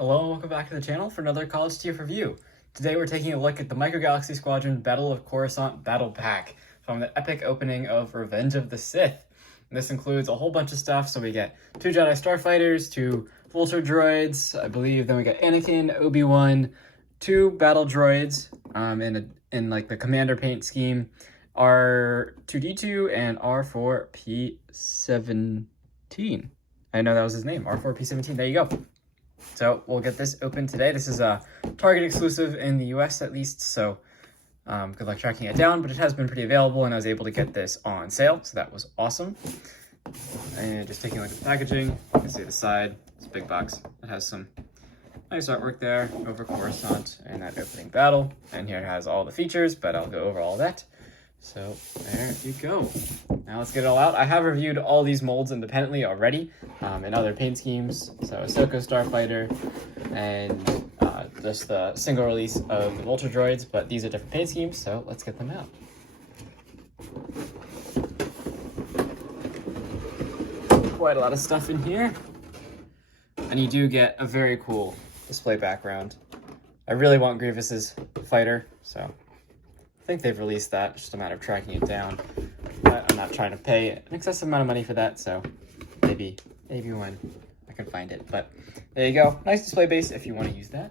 Hello and welcome back to the channel for another College TF review. Today we're taking a look at the Micro Galaxy Squadron Battle of Coruscant Battle Pack from the epic opening of Revenge of the Sith. And this includes a whole bunch of stuff, so we get 2 Jedi Starfighters, 2 Vulture Droids, I believe, then we got Anakin, ObiWan, 2 Battle Droids in like the Commander paint scheme, R2D2 and R4P17. I know that was his name, R4P17, there you go. So we'll get this open today. This is a Target exclusive in the US at least, so good luck tracking it down, but it has been pretty available and I was able to get this on sale, so that was awesome. And just taking a look at the packaging, you can see the side, it's a big box. It has some nice artwork there over Coruscant and that opening battle. And here it has all the features, but I'll go over all that. So there you go. Now let's get it all out. I have reviewed all these molds independently already in other paint schemes. So Ahsoka Starfighter and just the single release of the Vulture Droids, but these are different paint schemes, so let's get them out. Quite a lot of stuff in here. And you do get a very cool display background. I really want Grievous's fighter, so I think they've released that, just a matter of tracking it down. But I'm not trying to pay an excessive amount of money for that, so maybe when I can find it. But there you go. Nice display base if you want to use that.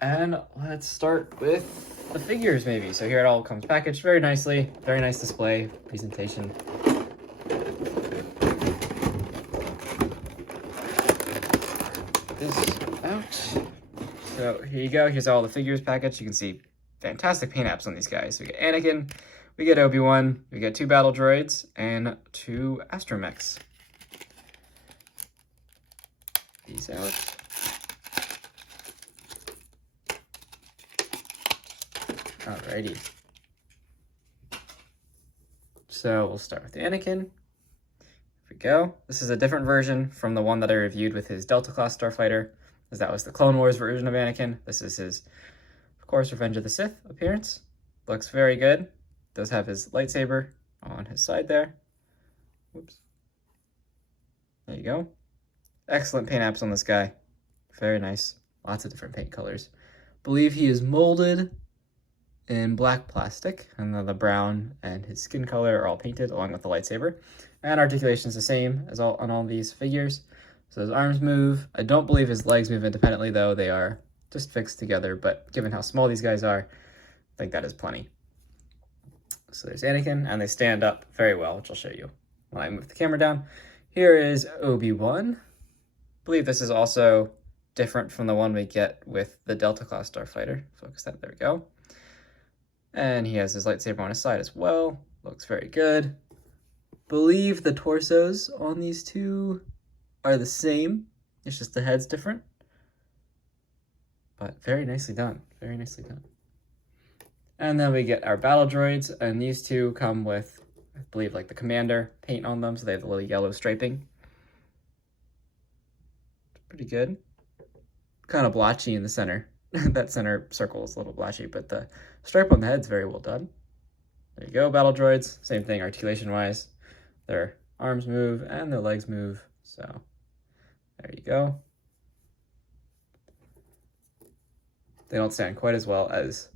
And let's start with the figures maybe. So here it all comes packaged very nicely. Very nice display presentation. Get this out. So here you go. Here's all the figures packaged. You can see fantastic paint apps on these guys. We get Anakin, we get Obi-Wan, we get 2 battle droids, and 2 astromechs. These out. Alrighty. So we'll start with the Anakin. Here we go. This is a different version from the one that I reviewed with his Delta class Starfighter, as that was the Clone Wars version of Anakin. This is his, of course, Revenge of the Sith appearance. Looks very good. Does have his lightsaber on his side there. Whoops. There you go. Excellent paint apps on this guy. Very nice. Lots of different paint colors. Believe he is molded in black plastic, and then the brown and his skin color are all painted along with the lightsaber. And articulation is the same as on all these figures. So his arms move. I don't believe his legs move independently though. They are just fixed together, but given how small these guys are, I think that is plenty. So there's Anakin, and they stand up very well, which I'll show you when I move the camera down. Here is Obi-Wan. I believe this is also different from the one we get with the Delta class Starfighter. Focus that, there we go. And he has his lightsaber on his side as well. Looks very good. Believe the torsos on these two are the same. It's just the head's different. But very nicely done. Very nicely done. And then we get our battle droids, and these two come with, I believe, like the commander paint on them, so they have the little yellow striping. Pretty good. Kind of blotchy in the center. That center circle is a little blotchy, but the stripe on the head's very well done. There you go, battle droids. Same thing articulation-wise. Their arms move and their legs move, so there you go. They don't stand quite as well as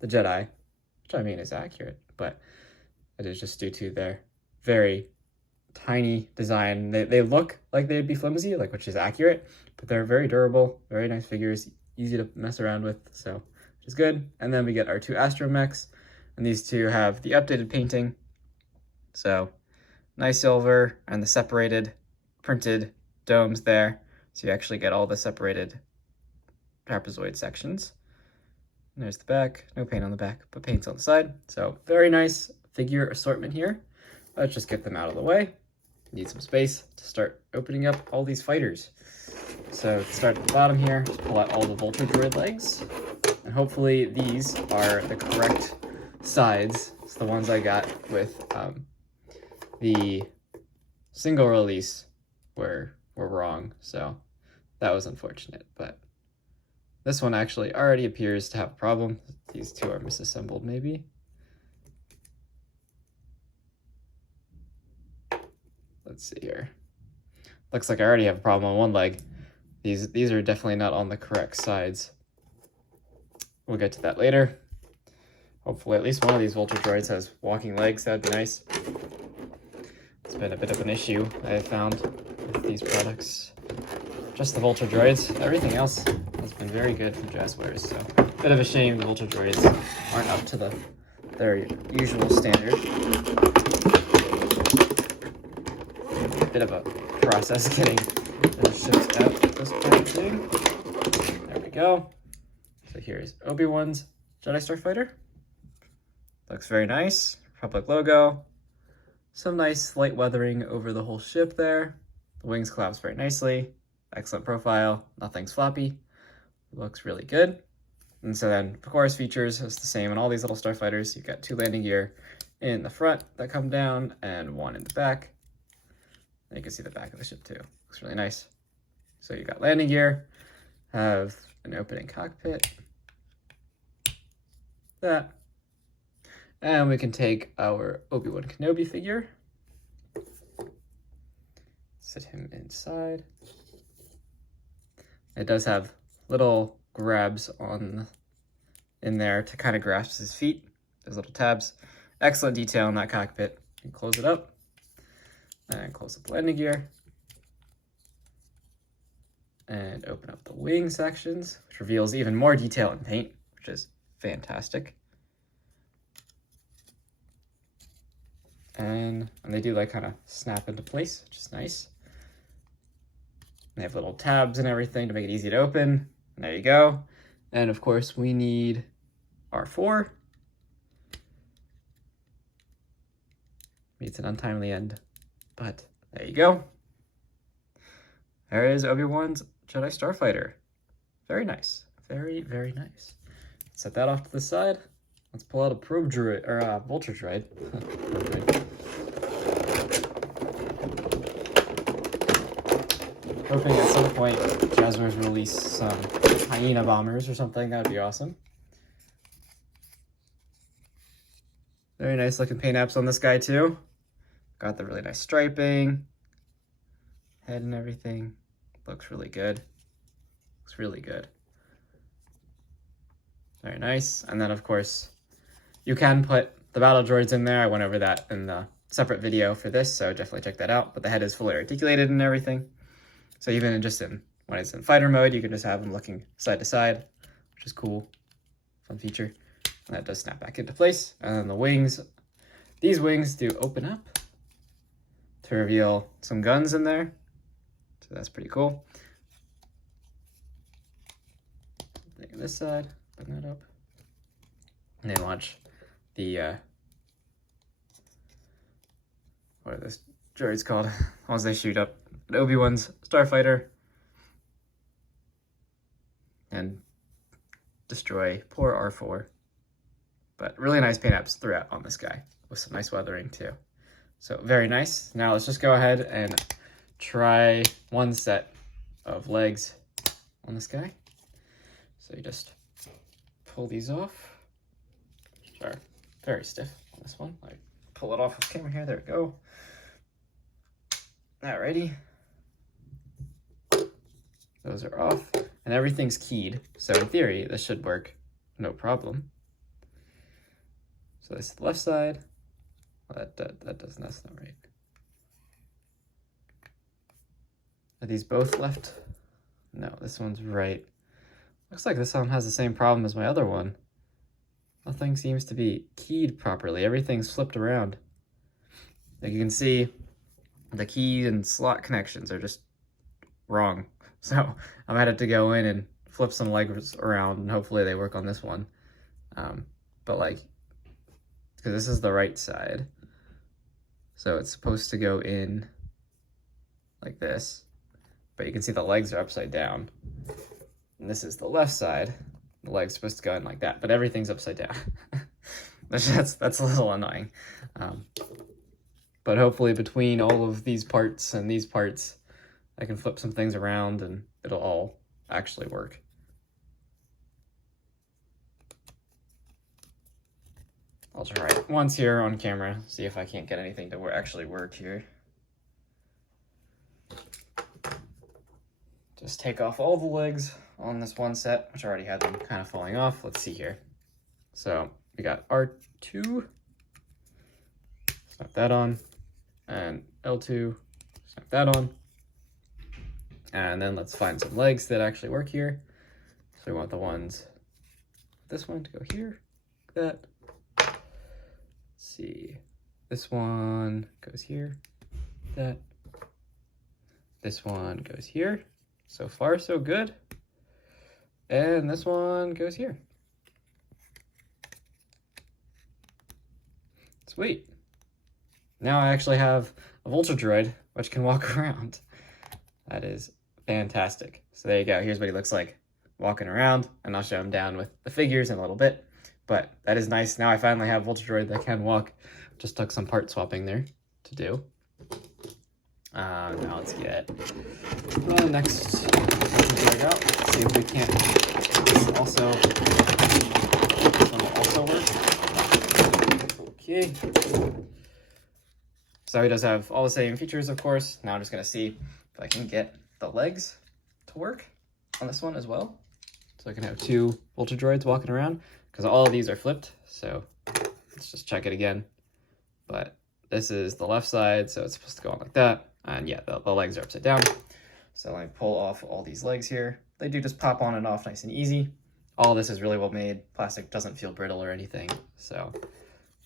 the Jedi, which I mean is accurate, but it is just due to their very tiny design. They look like they'd be flimsy, like, which is accurate, but they're very durable, very nice figures, easy to mess around with, so which is good. And then we get our 2 astromechs, and these two have the updated painting. So nice silver and the separated printed domes there, so you actually get all the separated trapezoid sections. And there's the back. No paint on the back, but paint's on the side. So very nice figure assortment here. Let's just get them out of the way. Need some space to start opening up all these fighters. So to start at the bottom here, just pull out all the Vulture Droid legs. And hopefully these are the correct sides. It's the ones I got with the single release were wrong. So that was unfortunate, but this one actually already appears to have a problem. These two are misassembled maybe. Let's see here. Looks like I already have a problem on one leg. These are definitely not on the correct sides. We'll get to that later. Hopefully at least one of these Vulture Droids has walking legs. That'd be nice. It's been a bit of an issue I have found with these products. Just the Vulture Droids. Everything else has been very good from Jazwares, so bit of a shame the Vulture Droids aren't up to their usual standard. Bit of a process getting the ships out of this kind of thing. There we go. So here's ObiWan's Jedi Starfighter. Looks very nice. Republic logo. Some nice light weathering over the whole ship there. The wings collapse very nicely. Excellent profile. Nothing's floppy. Looks really good. And so then, of course, features is the same in all these little starfighters. You've got 2 landing gear in the front that come down and 1 in the back. And you can see the back of the ship too. Looks really nice. So you got landing gear, have an opening cockpit. That. And we can take our Obi-Wan Kenobi figure. Sit him inside. It does have little grabs in there to kind of grasp his feet. Those little tabs. Excellent detail in that cockpit. You can close it up. And close up the landing gear. And open up the wing sections, which reveals even more detail in paint, which is fantastic. And they do like kind of snap into place, which is nice. They have little tabs and everything to make it easy to open. And there you go. And of course we need R4. It's an untimely end, but there you go. There is Obi-Wan's Jedi Starfighter. Very nice. Very, very nice. Set that off to the side. Let's pull out a probe droid, or Vulture Droid. Hoping at some point Jazwares release some hyena bombers or something. That would be awesome. Very nice looking paint apps on this guy too. Got the really nice striping. Head and everything. Looks really good. Looks really good. Very nice. And then of course, you can put the battle droids in there. I went over that in the separate video for this, so definitely check that out. But the head is fully articulated and everything. So even when it's in fighter mode, you can just have them looking side to side, which is cool. Fun feature. And that does snap back into place. And then the wings, these wings do open up to reveal some guns in there. So that's pretty cool. Take this side, open that up. And then launch the, what are those droids called? Once they shoot up at Obi-Wan's Starfighter and destroy poor R4. But really nice paint apps throughout on this guy with some nice weathering too. So very nice. Now let's just go ahead and try one set of legs on this guy. So you just pull these off. Sorry, very stiff on this one. I pull it off with camera here. There we go. Alrighty. Those are off, and everything's keyed. So in theory, this should work no problem. So this is the left side. Well, that's not right. Are these both left? No, this one's right. Looks like this one has the same problem as my other one. Nothing seems to be keyed properly. Everything's flipped around. Like you can see, the key and slot connections are just wrong. So I might have to go in and flip some legs around and hopefully they work on this one. But like, because this is the right side. So it's supposed to go in like this, but you can see the legs are upside down. And this is the left side. The leg's supposed to go in like that, but everything's upside down. That's a little annoying. But hopefully between all of these parts and these parts, I can flip some things around and it'll all actually work. I'll try it once here on camera, see if I can't get anything to actually work here. just take off all the legs on this one set, which I already had them kind of falling off. Let's see here. So we got R2, snap that on, and L2, snap that on. And then let's find some legs that actually work here. So we want the ones, this one to go here, like that. Let's see, this one goes here, that. This one goes here. So far, so good. And this one goes here. Sweet. Now I actually have a Vulture Droid, which can walk around. That is fantastic. So there you go. Here's what he looks like walking around, and I'll show him down with the figures in a little bit. But that is nice. Now I finally have Vulture Droid that can walk. Just took some part swapping there to do. Now let's get the next drag out. Let's see if we can't. This one will also work. Okay. So he does have all the same features, of course. Now I'm just gonna see if I can get the legs to work on this one as well. So I can have two Vulture Droids walking around, because all of these are flipped. So let's just check it again. But this is the left side, so it's supposed to go on like that. And yeah, the legs are upside down. So let me pull off all these legs here. They do just pop on and off nice and easy. All of this is really well made. Plastic doesn't feel brittle or anything. So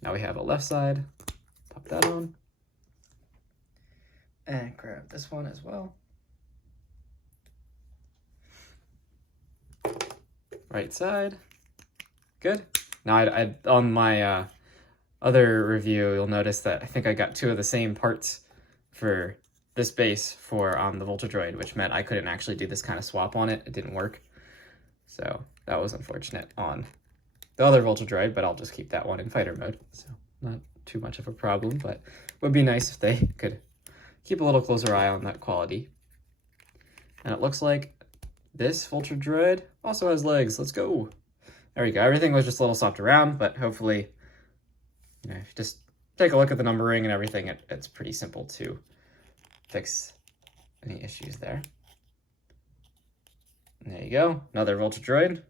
now we have a left side. Pop that on. And grab this one as well. Right side. Good. Now I on my other review, you'll notice that I think I got two of the same parts for this base for the Vulture Droid, which meant I couldn't actually do this kind of swap on it. It didn't work. So that was unfortunate on the other Vulture Droid, but I'll just keep that one in fighter mode. So not too much of a problem, but it would be nice if they could keep a little closer eye on that quality. And it looks like this Vulture Droid also has legs. Let's go. There we go. Everything was just a little swapped around, but hopefully, you know, if you just take a look at the numbering and everything, it's pretty simple to fix any issues there. And there you go. Another Vulture Droid.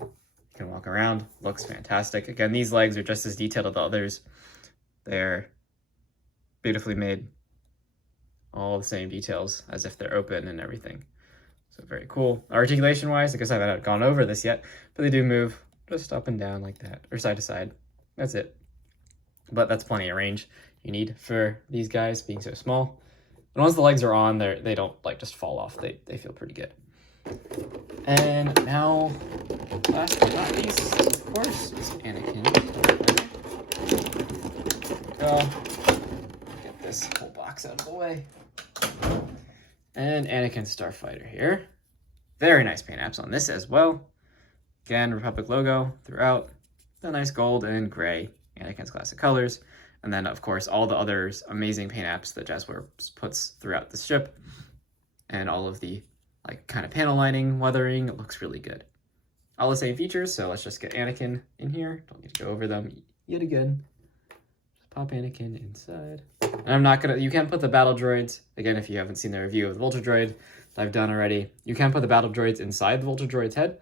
You can walk around. Looks fantastic. Again, these legs are just as detailed as the others. They're beautifully made. All the same details as if they're open and everything. So very cool. Articulation-wise, I guess I haven't gone over this yet, but they do move just up and down like that, or side to side. That's it. But that's plenty of range you need for these guys being so small. And once the legs are on, they don't like just fall off. They feel pretty good. And now, last but not least, of course, is Anakin. Get this whole box out of the way. And Anakin Starfighter here. Very nice paint apps on this as well. Again, Republic logo throughout. The nice gold and gray, Anakin's classic colors. And then, of course, all the others amazing paint apps that Jazwares puts throughout the ship. And all of the like kind of panel lining, weathering, it looks really good. All the same features, so let's just get Anakin in here. Don't need to go over them yet again. Just pop Anakin inside. And I'm not gonna, you can put the battle droids, again, if you haven't seen the review of the Vulture Droid that I've done already, you can put the battle droids inside the Vulture Droid's head,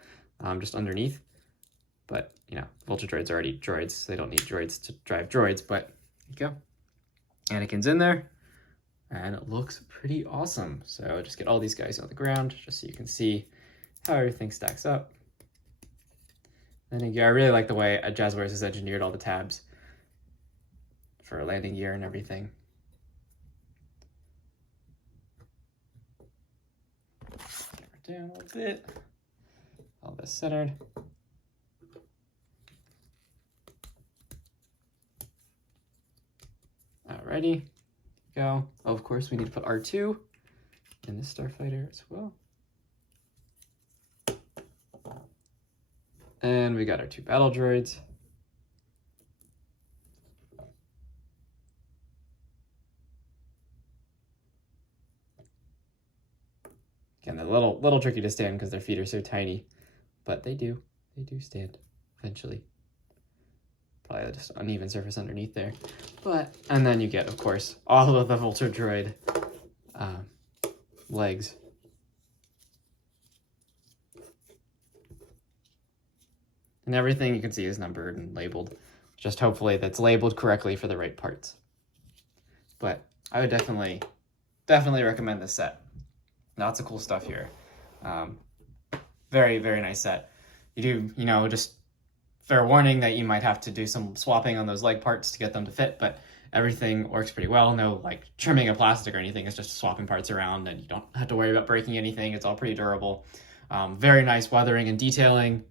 just underneath. But, you know, Vulture Droids are already droids, so they don't need droids to drive droids, but there you go. Anakin's in there, and it looks pretty awesome. So just get all these guys on the ground, just so you can see how everything stacks up. And again, I really like the way Jazwares has engineered all the tabs for landing gear and everything. Down a little bit. All this centered. Alrighty, go. Oh, of course, we need to put R2 in this Starfighter as well. And we got our two battle droids. Again, they're a little tricky to stand because their feet are so tiny, but they do stand eventually. Probably just uneven surface underneath there. But, and then you get, of course, all of the Vulture Droid legs And everything you can see is numbered and labeled. Just hopefully that's labeled correctly for the right parts. But I would definitely recommend this set. Lots of cool stuff here. Very, very nice set. You do, just fair warning that you might have to do some swapping on those leg parts to get them to fit, but everything works pretty well. No like trimming of plastic or anything. It's just swapping parts around and you don't have to worry about breaking anything. It's all pretty durable. Very nice weathering and detailing.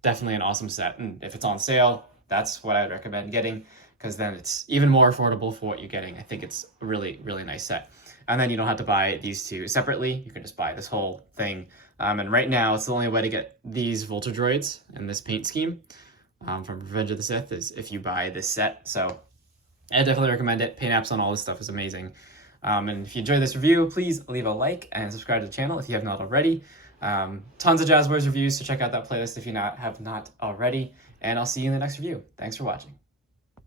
Definitely an awesome set. And if it's on sale, that's what I would recommend getting, because then it's even more affordable for what you're getting. I think it's a really, really nice set. And then you don't have to buy these two separately. You can just buy this whole thing. And right now, it's the only way to get these Vulture Droids in this paint scheme from Revenge of the Sith is if you buy this set. So I definitely recommend it. Paint apps on all this stuff is amazing. And if you enjoyed this review, please leave a like and subscribe to the channel if you have not already. Tons of Jazwares reviews, so check out that playlist if you have not already. And I'll see you in the next review. Thanks for watching.